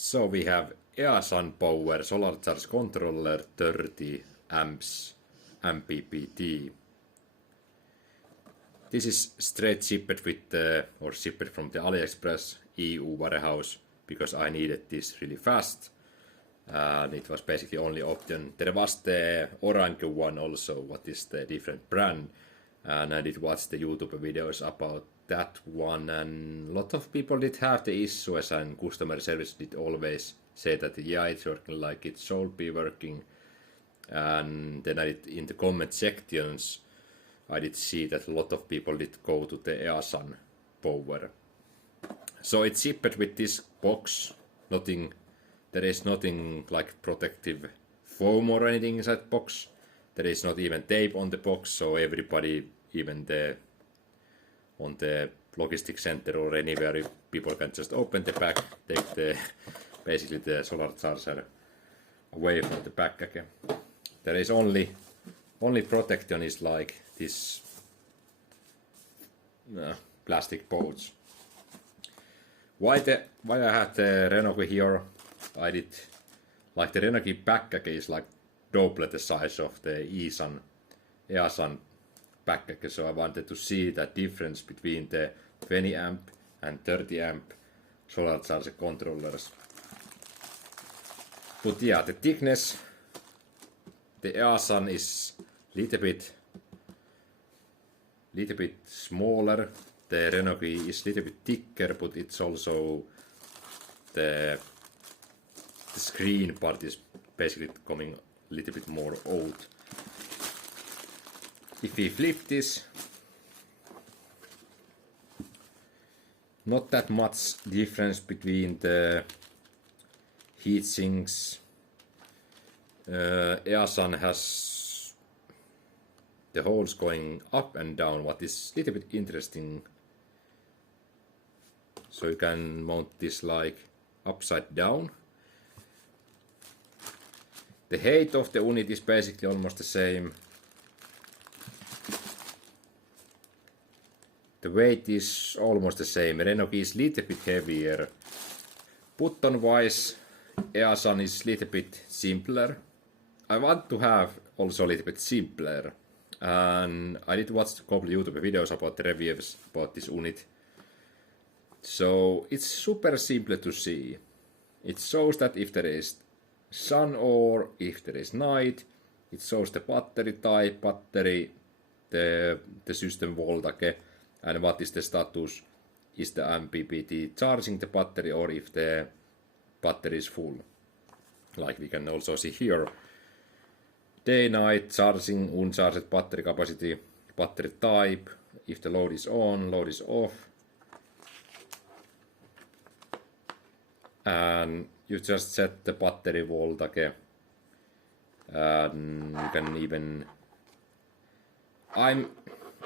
So we have Easun Power Solar Charge Controller 30 amps MPPT. This is straight shipped with or shipped from the AliExpress EU warehouse because I needed this really fast. And it was basically only option. There was the orange one also, what is the different brand. And I did watch the YouTube videos about that one, and a lot of people did have the issues, and customer service did always say that yeah, it's working like it should be working. And then I did in the comment sections, I did see that a lot of people did go to the Easun Power. So it's shipped with this box. There is nothing like protective foam or anything inside the box. There is not even tape on the box, so everybody, even on the logistics center or anywhere, people can just open the pack, take basically the solar charger away from the pack again. There is only protection is like this plastic pouch. Why I had the Renogy here? I did like the Renogy package is like double the size of the Easun package, so I wanted to see the difference between the 20 amp and 30 amp solar charger controllers. But yeah, the thickness, the Easun is little bit smaller. The Renogy is little bit thicker, but it's also the screen part is basically coming a little bit more old. If we flip this, not that much difference between the heat sinks. Easun has the holes going up and down, what is a little bit interesting. So you can mount this like upside down. The height of the unit is basically almost the same. The weight is almost the same. Renogy is little bit heavier. Button wise, Easun is little bit simpler. I want to have also a little bit simpler. And I did watch a couple YouTube videos about the reviews about this unit. So it's super simple to see. It shows that if there is sun or if there is night, it shows the battery type, the system voltage, and what is the status. Is the MPPT charging the battery or if the battery is full. Like we can also see here. Day, night, charging, uncharged battery capacity, battery type, if the load is on, load is off. And you just set the battery voltage. And you can even...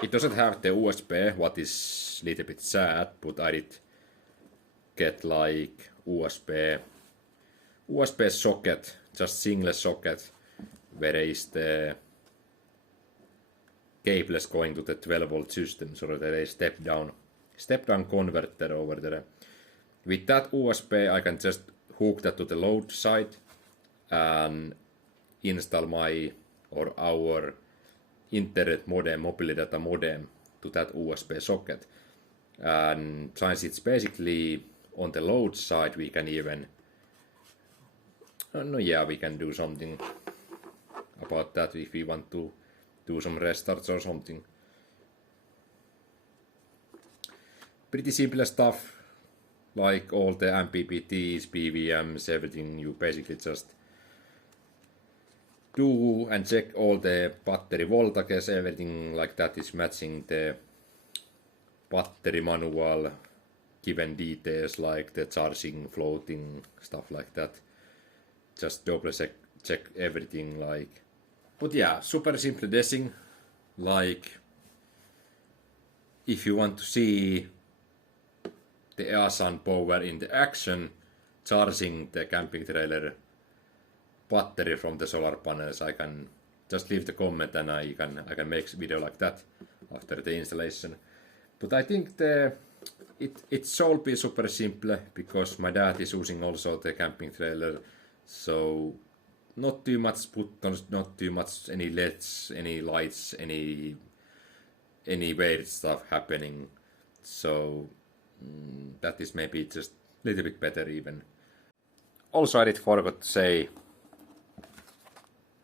It doesn't have the USB, what is a little bit sad, but I did get like USB socket, just single socket, where is the cables going to the 12 volt system, so there is step down converter over there. With that USB I can just hook that to the load side and install our internet modem, mobile data modem to that USB socket. And since it's basically on the load side, we can even we can do something about that if we want to do some restarts or something. Pretty simple stuff, like all the MPPTs, PWMs, everything. You basically just do and check all the battery voltages, everything like that is matching the battery manual, given details like the charging, floating, stuff like that. Just double check everything like. But yeah, super simple design. Like if you want to see the Easun Power in the action, charging the camping trailer battery from the solar panels, I can just leave the comment and I can make video like that after the installation. But I think the it should be super simple because my dad is using also the camping trailer, so not too much buttons, not too much any LEDs, any lights, any weird stuff happening. So that is maybe just a little bit better even. Also, I did forgot to say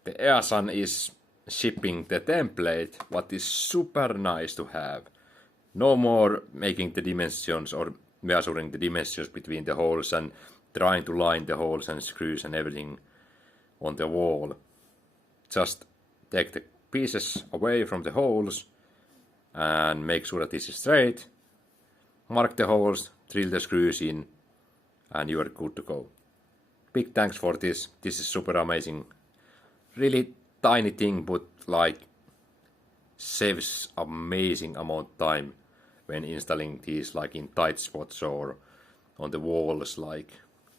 the Easun is shipping the template, what is super nice to have. No more making the dimensions or measuring the dimensions between the holes and trying to line the holes and screws and everything on the wall. Just take the pieces away from the holes and make sure that this is straight. Mark the holes, drill the screws in, and you are good to go. Big thanks for this. This is super amazing. Really tiny thing, but like saves amazing amount of time when installing these like in tight spots or on the walls, like